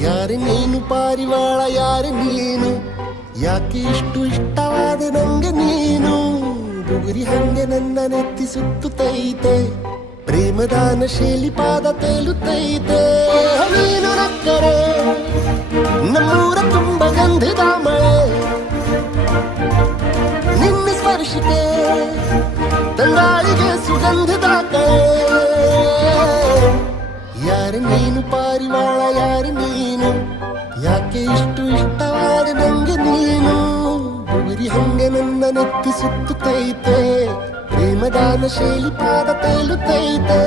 ಯಾರೆ ನೀನು ಪಾರಿವಾಳ, ಯಾರೆ ನೀನು, ಯಾಕೆ ಇಷ್ಟು ಇಷ್ಟವಾದ ನಂಗೆ ನೀನು. ಬುಗುರಿ ಹಂಗೆ ನನ್ನ ನೆತ್ತಿ ಸುತ್ತುತ್ತೈತೆ, ಪ್ರೇಮದಾನ ಶೈಲಿ ಪಾದ ತೇಲುತ್ತೈತೆ. ನೀನು ನಕ್ಕರೆ ನಮ್ಮೂರ ತುಂಬ ಗಂಧದ ಮಳೆ, ನಿನ್ನ ಸ್ಪರ್ಶಿಕೆ ತಂಗಾಳಿಗೆ ಸುಗಂಧದ ಕಳೆ. ಯಾರೆ ನೀನು ಪಾರಿವಾಳ, ಯಾರೆ ನೀನು, ಯಾಕೆ ಇಷ್ಟು ಇಷ್ಟವಾದ ನಂಗೆ ನೀನು. ಬುಗುರಿ ಹಂಗೆ ನನ್ನ ನೆತ್ತಿ ಸುತ್ತುತ್ತೈತೆ, ಪ್ರೇಮದಾನ ಶೈಲಿ ಪಾದ ತೇಲುತ್ತೈತೆ.